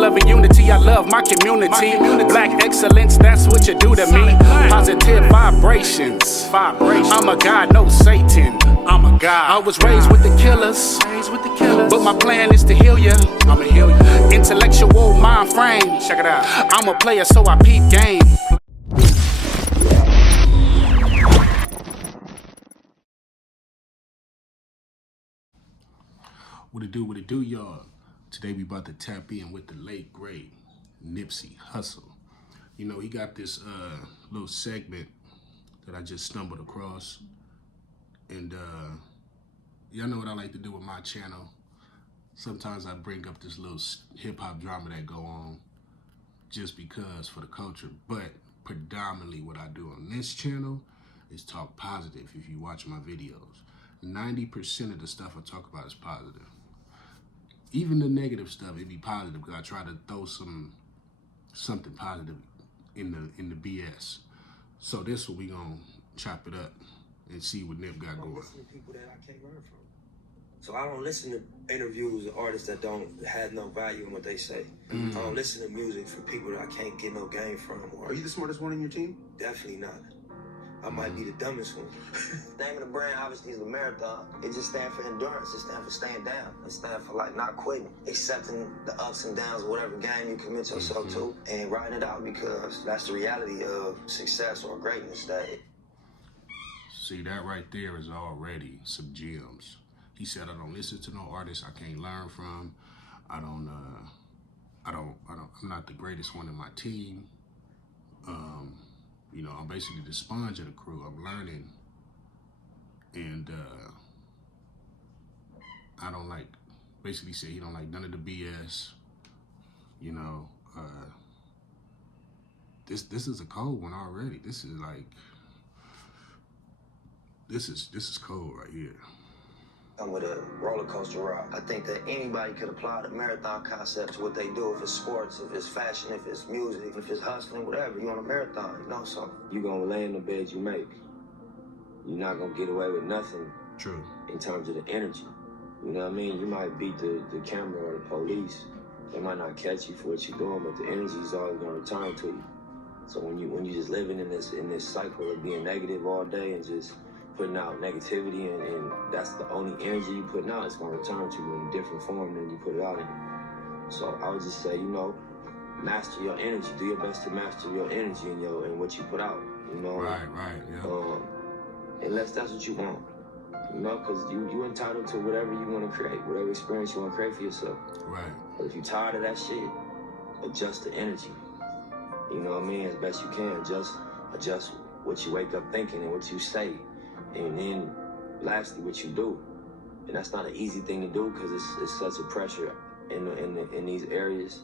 love and unity, I love my community. Black excellence, that's what you do to me. Positive vibrations. I'm a god, no Satan. I'm a god. I was raised with the killers, but my plan is to heal ya. I'ma heal you. Intellectual mind frame. Check it out. I'm a player, so I peep game. What it do, y'all? Today we about to tap in with the late great Nipsey Hussle. You know, he got this little segment that I just stumbled across. And y'all know what I like to do with my channel. Sometimes I bring up this little hip-hop drama that go on just because for the culture. But predominantly what I do on this channel is talk positive. If you watch my videos, 90% of the stuff I talk about is positive. Even the negative stuff, it be positive because I try to throw something positive in the BS. So this one we gonna chop it up and see what Nip got going. I listen to people that I can't learn from. So I don't listen to interviews of artists that don't have no value in what they say. I don't listen to music for people that I can't get no game from. Are you the smartest one in your team? Definitely not. I might be the dumbest one. The name of the brand obviously is the marathon. It just stands for endurance. It stands for staying down. It stands for like not quitting, accepting the ups and downs of whatever game you commit yourself to and riding it out, because that's the reality of success or greatness. See, that right there is already some gems. He said, I don't listen to no artists I can't learn from. I'm not the greatest one in my team. You know, I'm basically the sponge of the crew. I'm learning. And I don't like, basically said he don't like none of the BS. You know, this is a cold one already. This is like, this is cold right here. I'm with a roller coaster ride. I think that anybody could apply the marathon concept to what they do. If it's sports, if it's fashion, if it's music, if it's hustling, whatever. You're on a marathon, you know, so you're gonna lay in the bed you make. You're not gonna get away with nothing. True. In terms of the energy. You know what I mean? You might beat the camera or the police. They might not catch you for what you're doing, but the energy is always gonna return to you. So when you just living in this cycle of being negative all day and just putting out negativity, and that's the only energy you putting out, it's gonna return to you in a different form than you put it out in. So I would just say, you know, master your energy. Do your best to master your energy and what you put out. You know, right, yeah. Unless that's what you want, you know, because you entitled to whatever you want to create, whatever experience you want to create for yourself. Right. But if you're tired of that shit, adjust the energy. You know what I mean? As best you can, adjust what you wake up thinking and what you say. And then, lastly, what you do. And that's not an easy thing to do because it's such a pressure in these areas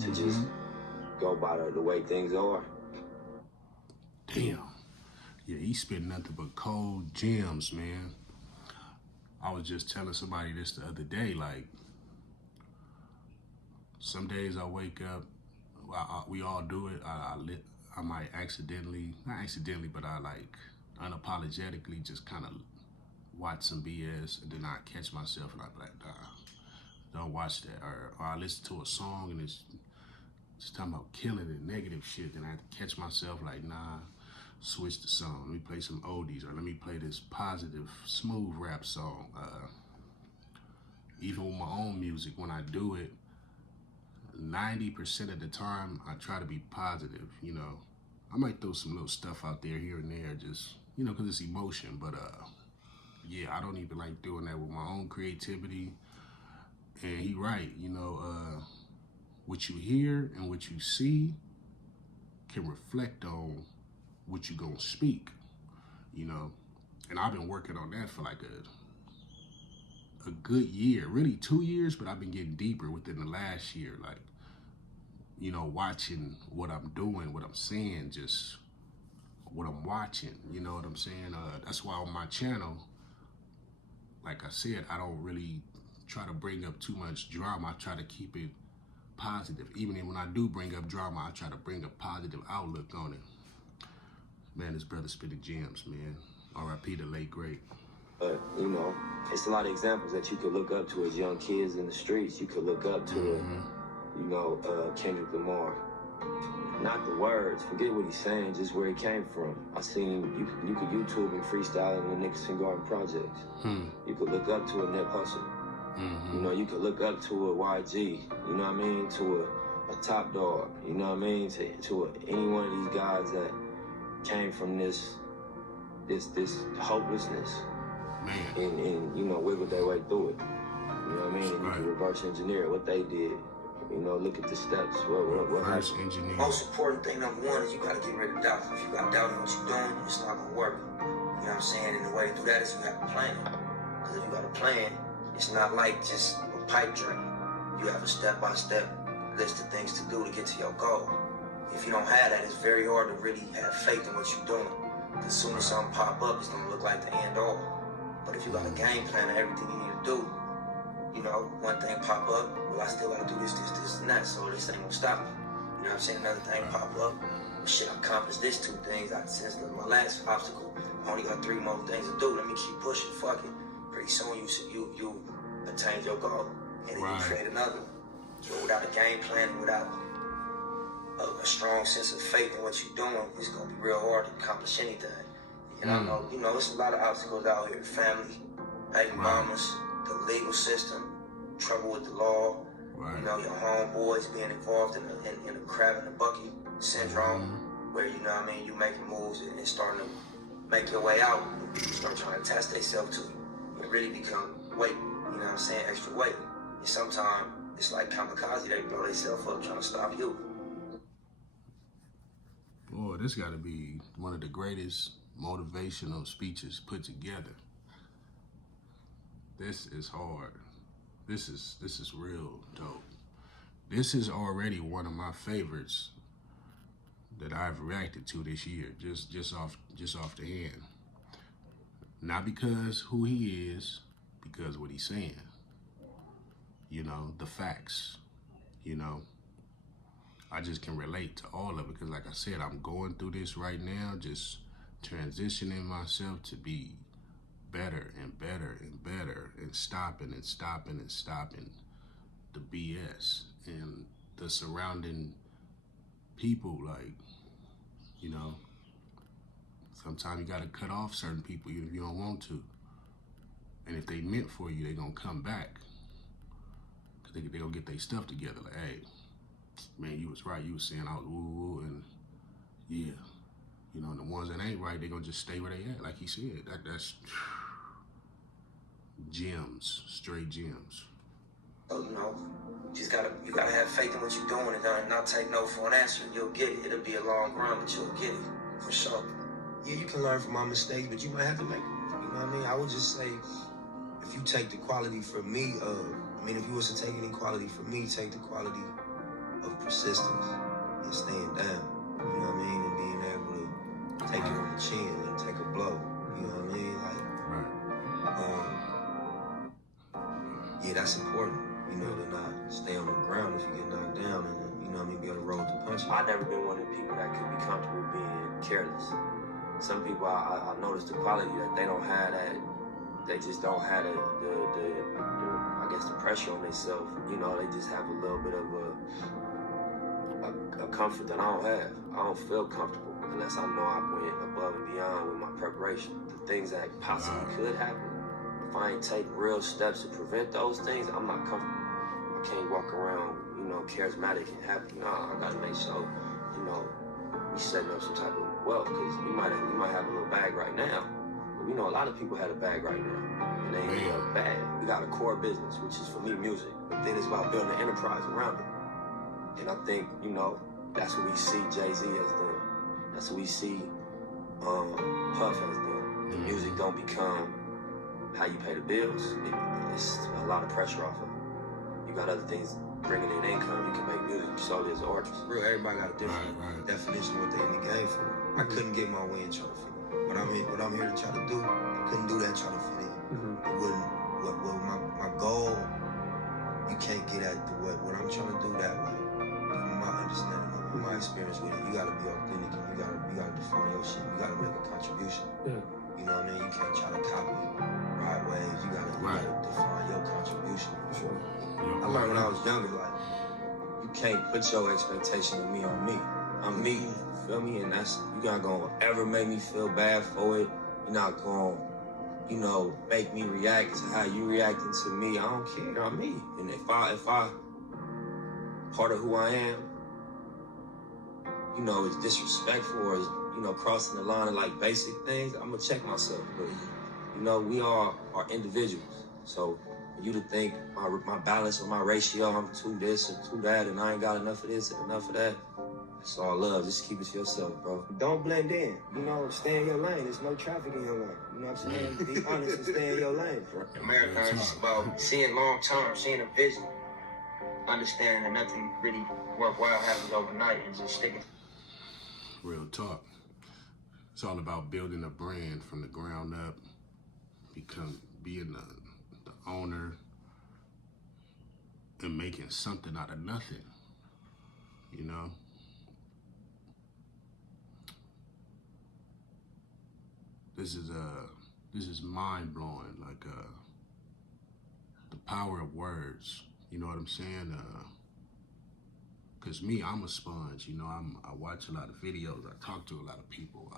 to just go by the way things are. Damn. Yeah, he spit nothing but cold gems, man. I was just telling somebody this the other day, like, some days I wake up, we all do it, I might accidentally, not accidentally, but I like unapologetically just kind of watch some BS, and then I catch myself and I'm like, nah, don't watch that. Or I listen to a song and it's just talking about killing and negative shit, then I have to catch myself like, nah, switch the song. Let me play some oldies, or let me play this positive, smooth rap song. Even with my own music, when I do it, 90% of the time, I try to be positive, you know. I might throw some little stuff out there here and there, just, you know, because it's emotion. But, yeah, I don't even like doing that with my own creativity. And he right, you know, what you hear and what you see can reflect on what you gonna speak, you know. And I've been working on that for like a good year, really 2 years, but I've been getting deeper within the last year, like, you know, watching what I'm doing, what I'm saying, just what I'm watching, you know what I'm saying? That's why on my channel, like I said, I don't really try to bring up too much drama. I try to keep it positive. Even when I do bring up drama, I try to bring a positive outlook on it. Man, this brother spitting gems, man. R.I.P. the late great. But, you know, it's a lot of examples that you could look up to as young kids in the streets. You could look up to, Kendrick Lamar. Not the words, forget what he's saying, just where he came from. I seen you could YouTube and freestyle in the Nicholson Garden projects. You could look up to a Nip Hussle. You could look up to a YG, you know what I mean, to a Top Dog, you know what I mean, to any one of these guys that came from this hopelessness. And wiggled their way through it. You know what I mean? And you can reverse engineer what they did. Look at the steps. What reverse engineer. Most important thing, number one, is you gotta get rid of doubt. If you got doubt in what you're doing, it's not gonna work. You know what I'm saying? And the way to do that is you have a plan. Because if you got a plan, it's not like just a pipe dream. You have a step-by-step list of things to do to get to your goal. If you don't have that, it's very hard to really have faith in what you're doing. As soon as something pop up, it's gonna look like the end all. But if you got a game plan of everything you need to do, one thing pop up, well, I still gotta do this, and that, so this ain't gonna stop me. You know what I'm saying? Another thing pop up, well, shit, I accomplished this 2 things. Since my last obstacle, I only got 3 more things to do. Let me keep pushing, fuck it. Pretty soon you attain your goal, and then you create another. So without a game plan, without a strong sense of faith in what you're doing, it's gonna be real hard to accomplish anything. And I know, there's a lot of obstacles out here: family, baby mamas, the legal system, trouble with the law, your homeboys being involved in a crab in the bucket syndrome, where, you making moves and starting to make your way out. People start trying to attach themselves to you. It really become weight, extra weight. And sometimes it's like kamikaze, they blow themselves up trying to stop you. Boy, this got to be one of the greatest motivational speeches put together. This is hard. This is real dope. This is already one of my favorites that I've reacted to this year, just off the hand. Not because who he is, because what he's saying. The facts. I just can relate to all of it because, like I said, I'm going through this right now, just transitioning myself to be better and better and better, and stopping the BS and the surrounding people. Like, sometimes you gotta cut off certain people even if you don't want to. And if they meant for you, they gonna come back. Cause they gonna get their stuff together. Like, hey, man, you was right. You was saying I was woo, and yeah. And the ones that ain't right, they gonna just stay where they at. Like he said, that's gems, straight gems. So, you gotta have faith in what you're doing and not take no for an answer. You'll get it. It'll be a long run, but you'll get it, for sure. Yeah, you can learn from my mistakes, but you might have to make them. You know what I mean? I would just say, if you take the quality from me, if you was to take any quality from me, take the quality of persistence and staying down. You know what I mean? And being able to take it on the chin and take a blow. You know what I mean? Yeah, that's important. To not stay on the ground if you get knocked down and, be on the road to punch it. I've never been one of the people that could be comfortable being careless. Some people, I noticed the quality that they don't have that. They just don't have the pressure on themselves. They just have a little bit of a comfort that I don't have. I don't feel comfortable unless I know I went above and beyond with my preparation. The things that possibly could happen, if I ain't take real steps to prevent those things, I'm not comfortable. I can't walk around, charismatic and happy. I gotta make sure, we setting up some type of wealth, because we might have a little bag right now. But a lot of people had a bag right now, and they ain't a bag. We got a core business, which is for me music. But then it's about building an enterprise around it. And I think, that's what we see Jay-Z has done. That's what we see Puff has done. The music don't become how you pay the bills. It's a lot of pressure off of it. You got other things bringing in income. You can make music solely as an artist. Real, everybody got a different definition of what they in the game for. I couldn't get my way and try to fit in. What I'm here to try to do, I couldn't do that and try to fit in. It wouldn't. My goal, you can't get at what I'm trying to do that way. From my understanding of it, my experience with it, you gotta be authentic and you gotta define your shit. You gotta make a contribution. You know what I mean? You can't try to copy right ways. You gotta define your contribution. Sure. I learned when I was younger, like, you you can't put your expectation of me on me. I'm me, you feel me? And that's, you're not gonna ever make me feel bad for it. You're not gonna, make me react to how you reacting to me. I don't care, I'm me. And if I part of who I am, is disrespectful or is, crossing the line of like basic things, I'm gonna check myself. But, we all are individuals. So for you to think my balance or my ratio, I'm too this or too that, and I ain't got enough of this and enough of that, it's all love. Just keep it to yourself, bro. Don't blend in. Stay in your lane. There's no traffic in your lane. You know what I'm saying? Be honest and stay in your lane, bro. America is about seeing long term, seeing a vision, understanding that nothing really worthwhile happens overnight, and just sticking. Real talk. It's all about building a brand from the ground up, being the owner, and making something out of nothing. This is mind blowing. Like the power of words. You know what I'm saying? Cause me, I'm a sponge. I watch a lot of videos. I talk to a lot of people.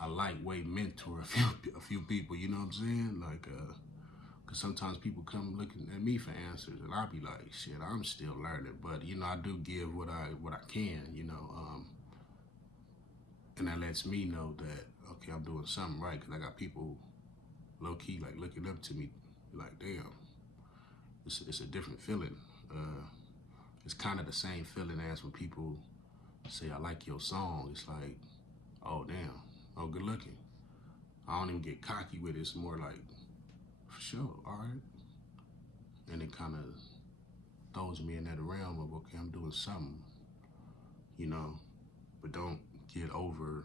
I lightweight mentor a few people. You know what I'm saying? Like, cause sometimes people come looking at me for answers, and I'll be like, shit, I'm still learning. But I do give what I can. And that lets me know that, okay, I'm doing something right, because I got people low-key like looking up to me like, damn, it's a different feeling. It's kind of the same feeling as when people say, I like your song. It's like, oh, damn, oh, good looking. I don't even get cocky with it. It's more like, for sure, all right. And it kind of throws me in that realm of, okay, I'm doing something, but don't get over,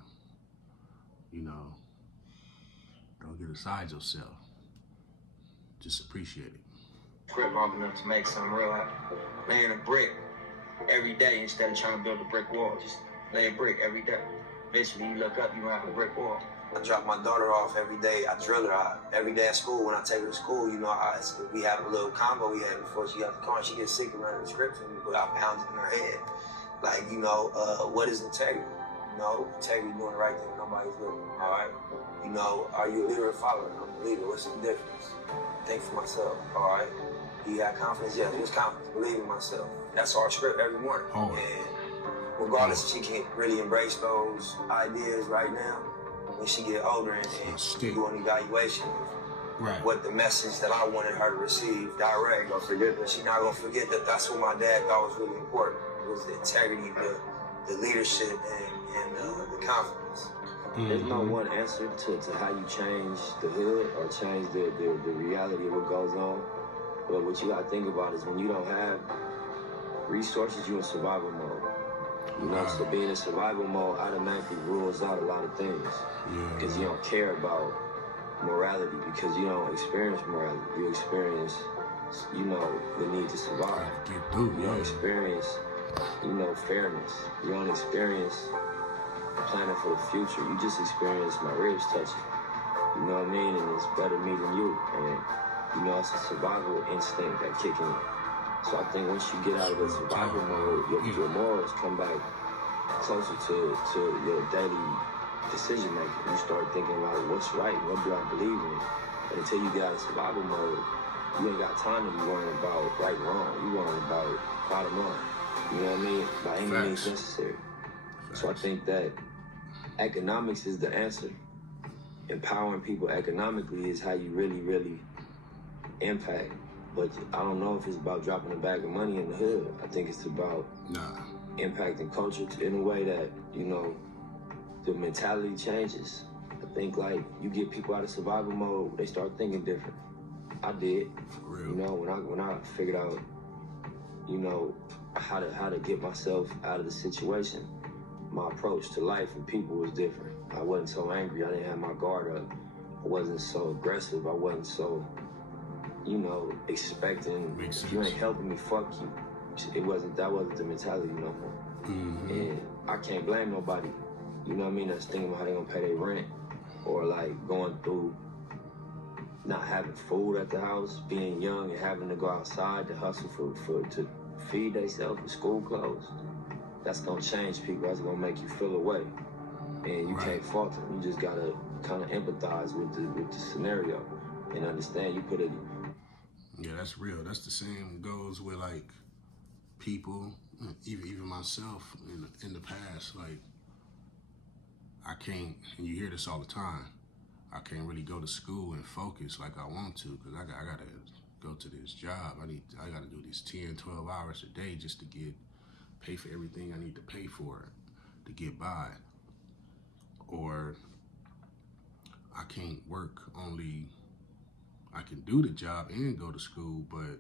don't get beside yourself. Just appreciate it. Grip long enough to make something real happen. Laying a brick every day instead of trying to build a brick wall. Just lay a brick every day. Eventually, you look up, you gonna have a brick wall. I drop my daughter off every day. I drill her every day at school. When I take her to school, we have a little combo we had before she got the car. She gets sick of learning the script from me, but I pound it in her head. Like, what is integrity? Integrity doing the right thing when nobody's looking. All right. Are you a leader or a follower? I'm a leader. What's the difference? Think for myself. All right. You got confidence? Yeah, there's confidence. Believe in myself. That's our script every morning. Oh. And regardless if she can really embrace those ideas right now, when she get older and do an evaluation of what the message that I wanted her to receive direct, she's not gonna forget that that's what my dad thought was really important. It was the integrity, the leadership, and the confidence. There's no one answer to how you change the hood or change the reality of what goes on. But what you gotta think about is when you don't have resources, you're in survival mode. So being in survival mode automatically rules out a lot of things. Because you don't care about morality, because you don't experience morality. You experience, the need to survive. You don't experience, fairness. You don't experience planning for the future. You just experience my ribs touching. You know what I mean? And it's better me than you. And, it's a survival instinct that kick in. So I think once you get out of the survival mode, your morals come back closer to your daily decision making. You start thinking like, what's right? What do I believe in? But until you get out of survival mode, you ain't got time to be worrying about right and wrong. You worrying about bottom line. You know what I mean? By any means necessary. So I think that economics is the answer. Empowering people economically is how you really, really impact. But I don't know if it's about dropping a bag of money in the hood. I think it's about impacting culture in a way that, the mentality changes. I think like you get people out of survival mode, they start thinking different. I did. For real. When I figured out, how to get myself out of the situation, my approach to life and people was different. I wasn't so angry. I didn't have my guard up. I wasn't so aggressive. I wasn't so, expecting, if you ain't helping me, fuck you. That wasn't the mentality no more. And I can't blame nobody, that's thinking about how they gonna pay their rent, or like going through not having food at the house, being young and having to go outside to hustle feed themselves with school clothes, that's gonna change people. That's gonna make you feel away. And you can't fault them. You just gotta kind of empathize with the scenario and understand. You put it. Yeah, that's real. That's the same goes with like people, even myself in the past. Like I can't, and you hear this all the time. I can't really go to school and focus like I want to because I gotta go to this job. I gotta do these 10, 12 hours a day just to pay for everything I need to pay for to get by. Or I can't work I can do the job and go to school, but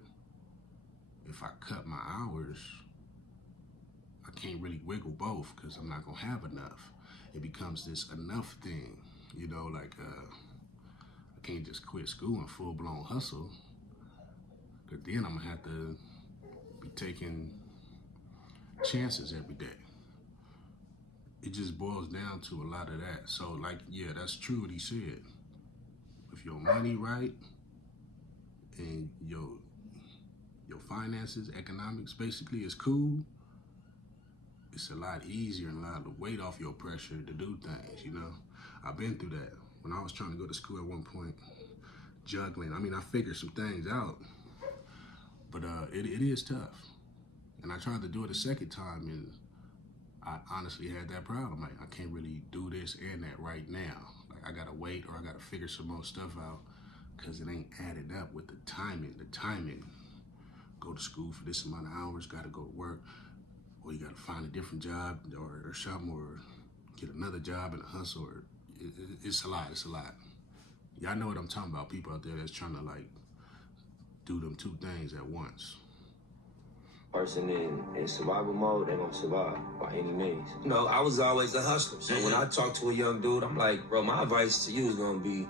if I cut my hours, I can't really wiggle both because I'm not gonna have enough. It becomes this enough thing, like I can't just quit school and full-blown hustle, because then I'm gonna have to be taking chances every day. It just boils down to a lot of that. So like, yeah, that's true what he said. If your money right and your finances, economics basically is cool, it's a lot easier and a lot of weight off your pressure to do things, I've been through that. When I was trying to go to school at one point, juggling, I figured some things out, but it is tough. And I tried to do it a second time, and I honestly had that problem. Like, I can't really do this and that right now. Like, I gotta wait, or I gotta figure some more stuff out, because it ain't added up with the timing. Go to school for this amount of hours, gotta go to work, or you gotta find a different job or something, or get another job and a hustle. Or it's a lot. Y'all know what I'm talking about. People out there that's trying to like do them two things at once. Person in survival mode, they're gonna survive by any means. I was always a hustler. So when I talk to a young dude, I'm like, bro, my advice to you is gonna be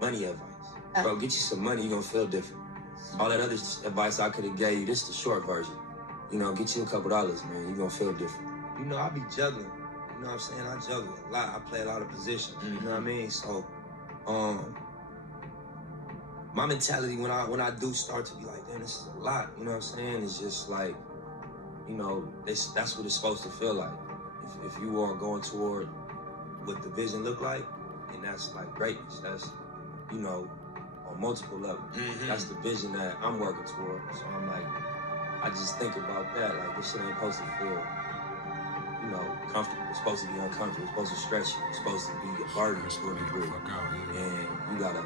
money advice. Bro, get you some money, you're gonna feel different. All that other advice I could have gave you, this is the short version. Get you a couple dollars, man, you're gonna feel different. I be juggling. You know what I'm saying? I juggle a lot. I play a lot of positions. You know what I mean? So, my mentality when I do start to be like, damn, this is a lot. You know what I'm saying? It's just like, that's what it's supposed to feel like. If you are going toward what the vision look like, and that's like greatness. That's, on multiple levels. That's the vision that I'm working toward. So I'm like, I just think about that. Like, this shit ain't supposed to feel, comfortable. It's supposed to be uncomfortable. It's supposed to stretch you. It's supposed to be a burden to a degree. And you gotta,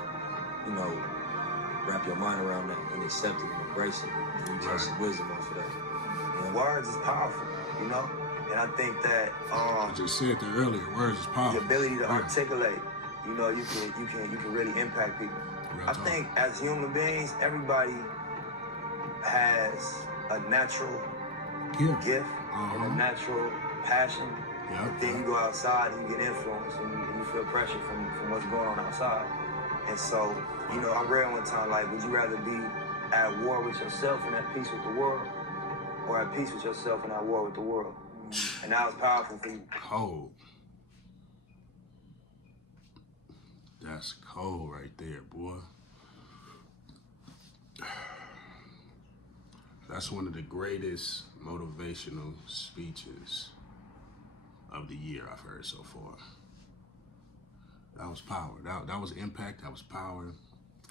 wrap your mind around that and accept it and embrace it. And you take some wisdom off of that. And words is powerful, And I think that I just said that earlier. Words is powerful. The ability to articulate, you can really impact people. I think as human beings, everybody has a natural gift and a natural passion. But then you go outside and you get influenced and you feel pressure from what's going on outside. And so, I read one time, like, would you rather be at war with yourself and at peace with the world, or at peace with yourself and at war with the world? And that was powerful for you. Cold. That's cold right there, boy. That's one of the greatest motivational speeches of the year I've heard so far. That was power. That was impact. That was power.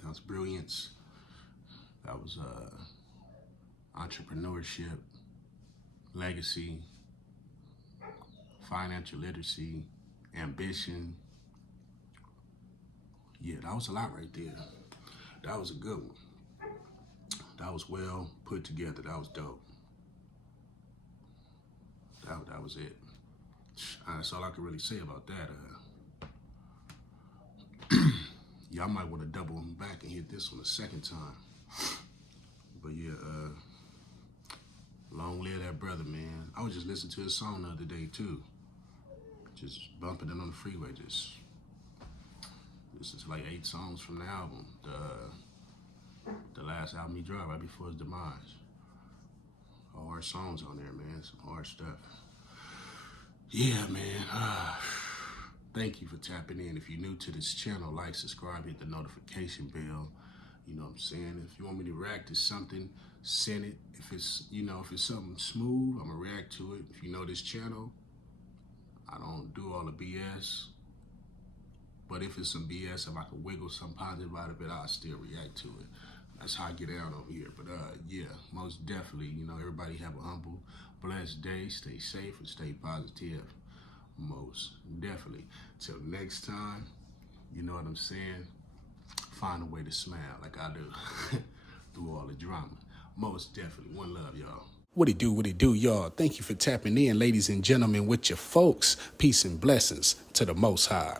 That was brilliance. That was entrepreneurship, legacy, financial literacy, ambition. Yeah, that was a lot right there. That was a good one. That was well put together. That was dope. That was it. That's all I can really say about that. Y'all might want to double back and hit this one a second time. But yeah, long live that brother, man. I was just listening to his song the other day too. Just bumping it on the freeway. This is like 8 songs from the album. The last album he dropped right before his demise. All hard songs on there, man. Some hard stuff. Yeah, man. Thank you for tapping in. If you're new to this channel, like, subscribe, hit the notification bell. You know what I'm saying? If you want me to react to something, send it. If it's, if it's something smooth, I'm gonna react to it. If you know this channel, I don't do all the BS. But if it's some BS, if I can wiggle something positive out of it, I'll still react to it. That's how I get out on here. But yeah, most definitely, everybody have a humble, blessed day. Stay safe and stay positive. Most definitely. Till next time, you know what I'm saying? Find a way to smile like I do through all the drama. Most definitely. One love, y'all. What it do, y'all? Thank you for tapping in, ladies and gentlemen, with your folks. Peace and blessings to the Most High.